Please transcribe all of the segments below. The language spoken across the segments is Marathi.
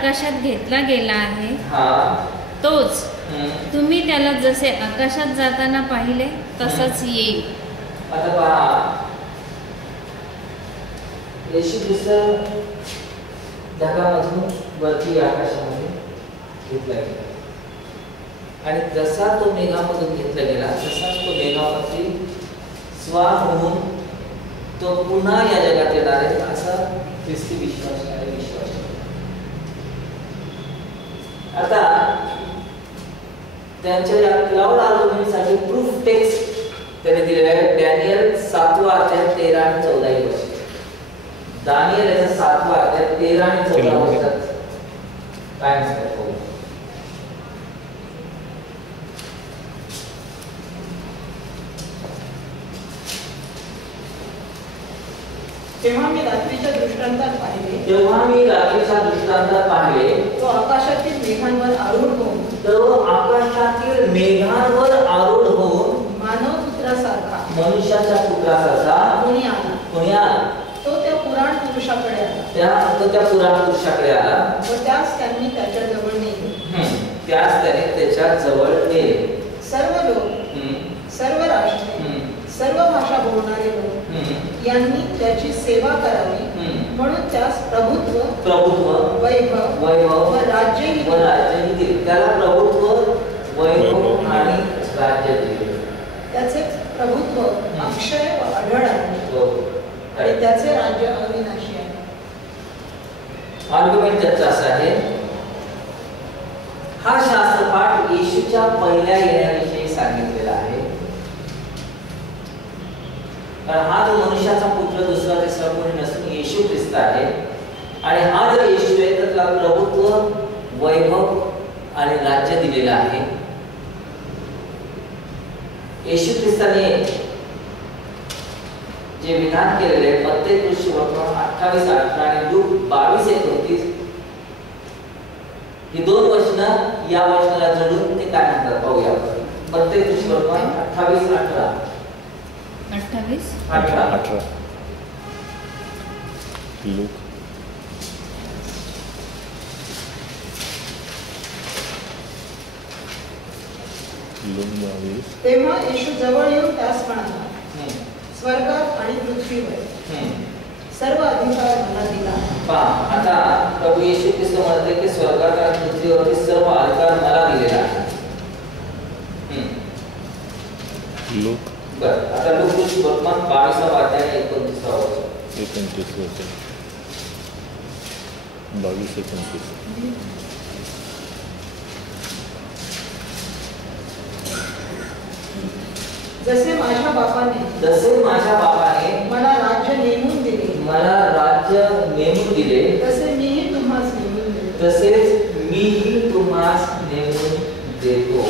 आकाशात घेतला गेला आहे हा तोच तुम्ही त्याला जसे आकाशात जाताना पाहिले तसंच येईल. आता पहा, येशू ख्रिस्त ढगामधून वरती आकाशामध्ये घेतला गेला आणि जसा तो मेघामधून घेतला गेला तसाच तो मेघावरती स्वार होऊन तो पुन्हा या जगात येणार आहे असा ख्रिस्ती विश्वास आहे. आता त्यांच्या या क्लाउड आर्ग्युमेंटसाठी प्रूफ टेक्स्ट त्याने दिलेला आहे. डॅनियल 7वा अध्याय 13 आणि 14 वर्ष. दानियल याचा 7वा अध्याय 13 आणि 14 वर्षात काय म्हणतात? तेव्हा मी रात्रीच्या दृष्टांतात पाहिले तो आकाशातील मेघांवर आरूढ होऊन मानव पुत्रासारखा मनुष्याच्या पुत्रासारखा कोणी आला. तो त्या पुराण पुरुषाकडे आला व त्यास त्यांनी त्याच्या जवळ नेले. सर्व लोक, सर्व राष्ट्रे, सर्व भाषा बोलणारे लोक यांनी त्याची सेवा करावी म्हणून त्यास प्रभुत्व, वैभव व राज्य दिले. त्याला प्रभुत्व, वैभव आणि राज्य दिले. त्याचे प्रभुत्व अक्षय व अढळ आहे आणि त्याचे राज्य अविनाशी आहे. आर्ग्युमेंट त्याचा असा आहे, हा शास्त्रपाठ येशूच्या पहिल्या येण्याविषयी सांगितलेला आहे. कारण हा जो मनुष्याचा पुत्र दुसरा तिसरा कोणी नसून येशू ख्रिस्त आहे आणि हा जर येशू आहे तर त्याला प्रभुत्व, वैभव आणि राज्य दिलेलं आहे. येशू ख्रिस्ताने जे विधान केलेले मत्ते सुवर्तमान 28:18 आणि लूक 22:29 ही दोन वचनं या वचनाला जोडून ते काय म्हणतात पाहूया. मत्ते सुवर्तमान 28:18 लूक तेव्हा येशू जवळ येऊन त्यास म्हणाला, स्वर्गात आणि पृथ्वीवर सर्व अधिकार मला दिला. आता प्रभू येशू ख्रिस्त म्हणते की स्वर्गात आणि पृथ्वीवरील सर्व अधिकार मला दिलेला आहे. लूक आता लूक सुवर्तमान 22वा अध्याय 29 वचन. 22-29 जसे माझ्या बापाने मला राज्य नेमून दिले तसेच मीही तुम्हास नेमून देतो.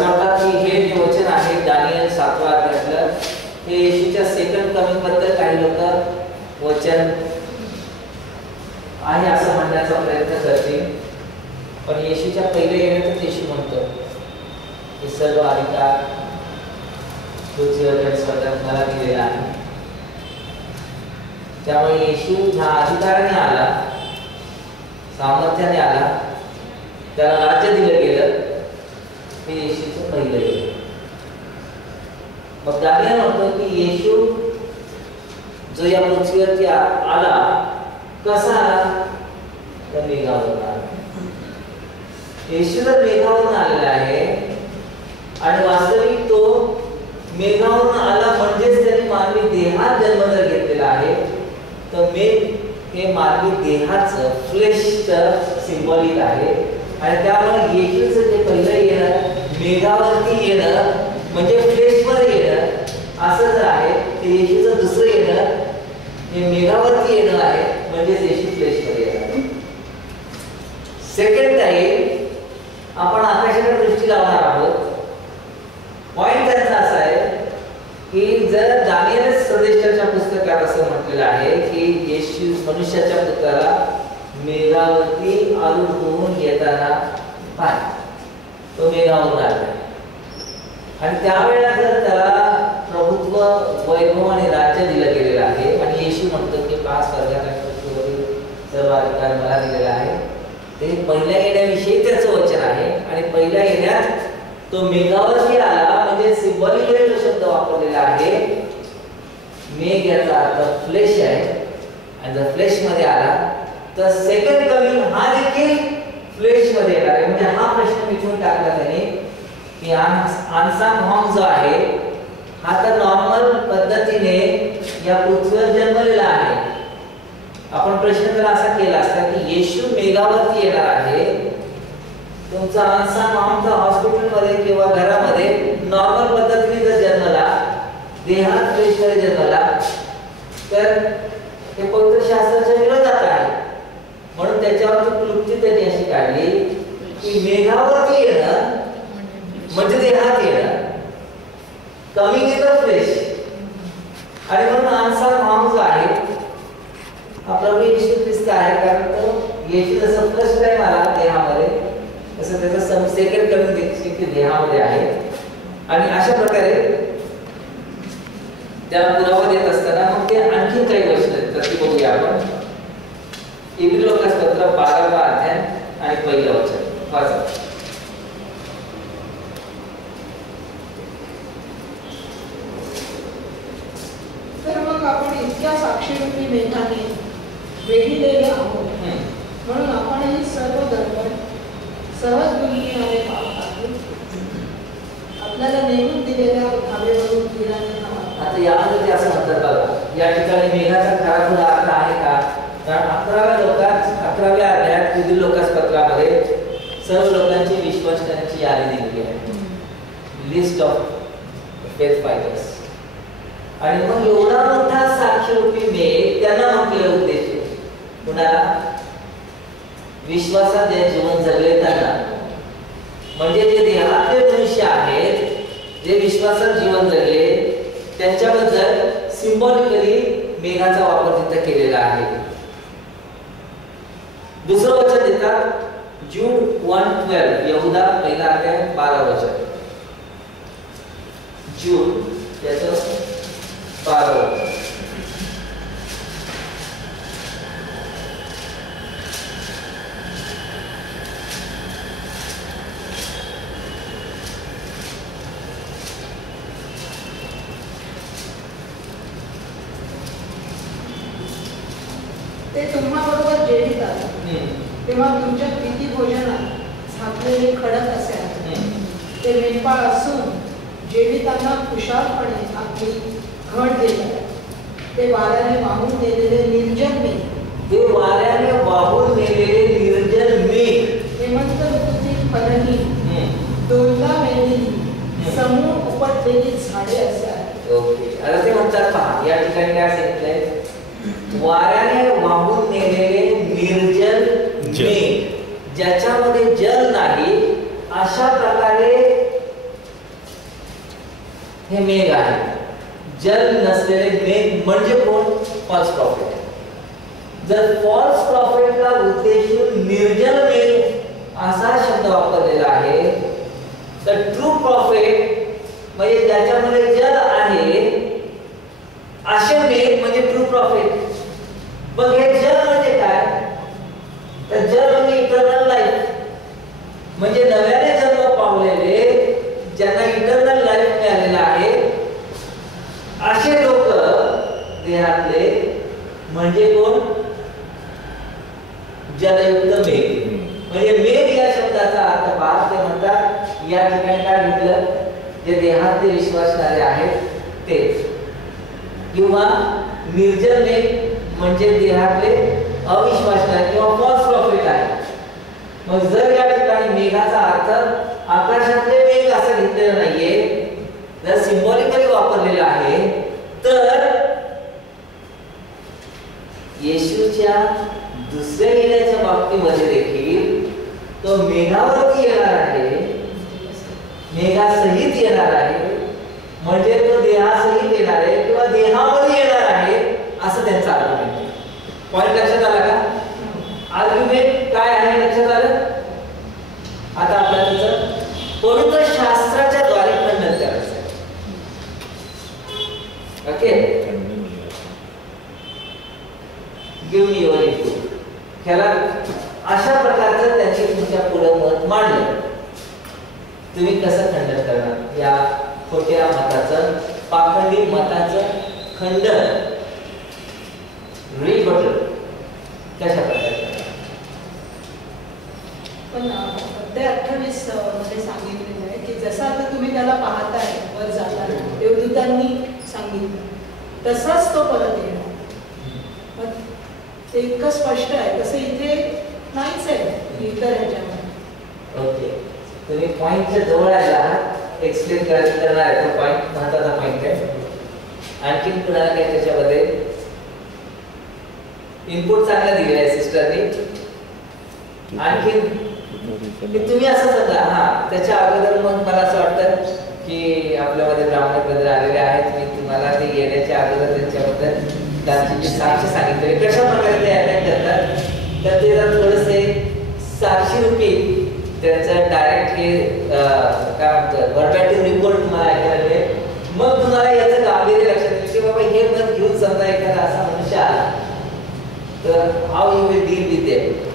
म्हणतात की हे जे वचन आहे दानियल 7वा अध्यायातलं हे येशूच्या सेकंड कमिंग बद्दल काही लोक वचन आहे असं म्हणण्याचा प्रयत्न करतील. पण येशूच्या पहिल्या येण्यातच येशू म्हणतो हे सर्व अधिकार पृथ्वीवर स्वर्गात मला दिलेला आहे. त्यामुळे येशू ह्या अधिकाराने आला, सामर्थ्याने आला, त्याला राज्य दिलं गेलं. हे येशूचं पहिलं येणं. मग दानियल म्हणतो की येशू जो या पृथ्वीवरती आला कसा आला तर मेघावरून आला. येशू तर मेघावरून आलेला आहे आणि वास्तविक तो मेघावरून आला म्हणजेच त्याने मानवी देहात जन्म जर घेतलेला आहे तर मेघ हे मानवी देहाचं फ्लेशचं सिम्बॉलिक आहे. आणि त्यामुळे येशूचं जे पहिलं येणं मेघावरती येणं म्हणजे फ्लेशवर येणं असं जर आहे ते येशूचं दुसरं येणं हे मेघावरती येणं आहे म्हणजेच येशू फ्लेशवर येणं. सेकंड टाइम आपण आकाशाकडे दृष्टी लावणार आहोत. पॉइंट त्याचा असा आहे की जर दानियल संदेशाच्या पुस्तकात असं म्हटलेलं आहे की येशू मनुष्याच्या पुत्राला मेघावरती आरूढ होऊन येताना पाहिला. तो मेघावर आला आणि त्यावेळेला जर त्याला प्रभुत्व, वैभव आणि राज्य दिलं गेलेलं आहे आणि येशू म्हणतो की 5 स्वर्गात आणि पृथ्वीवरील सर्व अधिकार मला दिलेला आहे. ते पहिल्या येण्याविषयी त्याचं वचन आहे आणि पहिल्या येण्यात तो मेघावरती आला म्हणजे सिम्बॉलिकली तो शब्द वापरलेला आहे. मेघ याचा अर्थ फ्लेश आहे आणि जर फ्लेश मध्ये आला तर सेकंड कमिंग हा देखील फ्लेश मध्ये येणार आहे. म्हणजे हा प्रश्न विचारून टाकला त्याने की अनसंग हॉर्न जो आहे हा तर नॉर्मल पद्धतीने या पृथ्वीवर जन्मलेला आहे. आपण प्रश्न जर असा केला असता की येशू मेघावरती येणार आहे, तुमचा अनसंग हॉर्नचा हॉस्पिटल मध्ये किंवा घरामध्ये नॉर्मल पद्धतीने जर जन्मला, देहात फ्लेश मध्ये जन्मला, तर ते पवित्र शास्त्राच्या विरोधात आहे. म्हणून त्याच्यावरची क्लुप्ती त्यांनी अशी काढली की मेघावरती येणं म्हणजे देहात येणं, कमिंग इन द फ्लेश. आणि म्हणून अनसंग हॉर्न जो आहे हा प्रभू येशू ख्रिस्त आहे. कारण तो येशू जसं फर्स्ट टाइम आला देहामध्ये तसं त्याचं सेकंड कमिंग देखील देहामध्ये आहे. आणि अशा प्रकारे त्याला पुरावा देत असताना मग ते आणखी काही गोष्टी आहेत तर ती बघूया आपण. इब्री लोकास पत्र 12वा अध्याय आणि पहिलं वचन वाचा. तर मग आपण इतक्या साक्षीरूपी मेघाने वेढलेले आहोत म्हणून आपणही सर्व दर्पण सहज दुनियेने पाहतो. आपल्याला नेमून दिलेल्या धावेवरून फिराने आता यामध्ये ते असं म्हणतात बघा, या ठिकाणी मेघाचा खरा खुला अर्थ आहे का? कारण 11व्या अध्यायात इब्री लोकास पत्रामध्ये सर्व लोकांची विश्वास करण्याची यादी दिलेली आहे, लिस्ट ऑफ फेथ फायटर्स. आणि मग एवढा मोठा साक्षीरूपी मेघ त्यांना म्हटलेला उद्देश कुणाला? विश्वासात जे जीवन जगले त्यांना, म्हणजे जे देहातले मनुष्य आहेत, जे विश्वासात जीवन जगले त्यांच्याबद्दल सिम्बॉलिकली मेघाचा वापर तिथे केलेला आहे. दुसरं वचन देतात जूड 1:12, यहुदा पहिला अध्याय 12 वचन. जूड त्याचं 12 वचन. ते तुम्हाबरोबर जेवितात तेव्हा तुमच्या प्रीती भोजनात झाकलेले खडक असे आहे. ते मेंढपाळ असून जेवितांना खुशालपणे आपली घट देतात. ते वाऱ्याने वाहून नेलेले निर्जन मेघ, ते वाऱ्याने वाहून नेलेले निर्जन मेघ, हेमंत ऋतूतील फलही, दोनदा वेलेली समूह उपटलेली झाडे असे आहेत. ओके. आता ते म्हणतात पहा, या ठिकाणी काय सांगितलंय? वाऱ्याने वाहून नेलेले निर्जल मेघ, ज्याच्यामध्ये जल नाही, अशा प्रकारे हे मेघ आहे. जल नसलेले मेघ म्हणजे कोण? False prophet. जर फॉल्स प्रॉफिटला उद्देशून निर्जल मेघ असा शब्द वापरलेला आहे, तर ट्रू प्रॉफिट म्हणजे ज्याच्यामध्ये जल आहे असे मेघ म्हणजे ट्रू प्रॉफिट. मग हे जल म्हणजे काय? तर जल म्हणजे इटर्नल लाईफ, म्हणजे नव्याने जन्म पावलेले ज्यांना इटर्नल लाईफ मिळालेला आहे असे लोक देहातले म्हणजे कोण? जलयुक्त मेघ. म्हणजे मेघ या शब्दाचा अर्थ पहा, ते म्हणतात या ठिकाणी काय म्हटलं? जे देहातले विश्वासणारे आहेत ते, किंवा निर्जल मेघ म्हणजे देहातले अविश्वासणारे किंवा फॉल्स प्रॉफिट आहे. मग जर या ठिकाणी मेघाचा अर्थ आकाशातले मेघ असं घेतलेलं नाहीये, जर सिम्बॉलिकली वापरलेला आहे, तर येशूच्या दुसऱ्या येण्याच्या बाबतीमध्ये देखील तो मेघावरती येणार आहे, मेघासहित येणार आहे, म्हणजे तो देहासहित येणार आहे किंवा देहामध्ये येणार आहे असं त्यांचा अर्थ आहे. पॉइंट लक्षात आला का? आज मी युअर इनपुट. ह्याला अशा प्रकारचं त्यांनी तुमच्या पुढे मत मांडलं. तुम्ही कसं खंडन करणार या खोट्या मताचं, पाखंडी मताचं खंडन, रिबटल कशा प्रकारे? पण ते 28 मध्ये सांगितलेलं आहे की जसं आता तुम्ही त्याला पाहताय वर जाताना देवदूतांनी सांगितलं तसाच तो परत येणार. मग ते इतकं स्पष्ट आहे तसं इथे नाहीच आहे इतर ह्याच्यामध्ये. ओके, तुम्ही पॉइंटच्या जवळ आला आहात, एक्सप्लेन करणार आहे. तो पॉइंट महत्त्वाचा पॉइंट आहे. आणखी कुणाला काही त्याच्यामध्ये इनपुट चांगला दिलेला आहे सिस्टरनी. आणखी तुम्ही असं सांगा. हा, त्याच्या अगोदर मग मला असं वाटतं की आपल्यामध्ये ब्राह्मण ब्रदर आलेले आहेत. मी तुम्हाला ते येण्याच्या अगोदर त्यांच्याबद्दल त्यांची साक्षी सांगितले कशा प्रकारे ते अटॅक करतात. तर ते जर थोडेसे साक्षी रूपी त्यांचं डायरेक्ट हे काय म्हणतात व्हर्बॅटिव्ह रिपोर्ट तुम्हाला ऐकायला मिळेल. मग तुम्हाला याचं गांभीर्य लक्षात येईल की बाबा हे मत घेऊन समजा एखादा असा मनुष्य आला तर how you will deal with them.